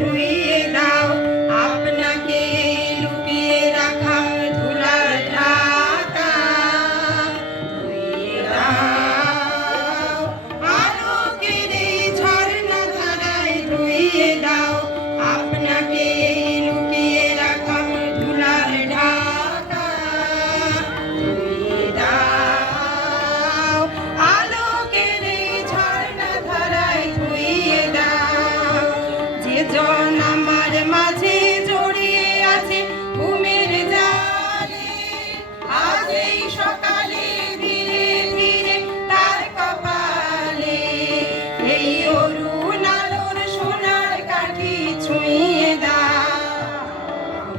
ধুয়ে দাও। আপনাকে লুকিয়ে রাখা ধুলার ঢাকা। ধুয়ে দাও। আলোকের ঝর্ণা ধারায় ধুয়ে দাও। আপনাকে ছুঁয়ে দাও।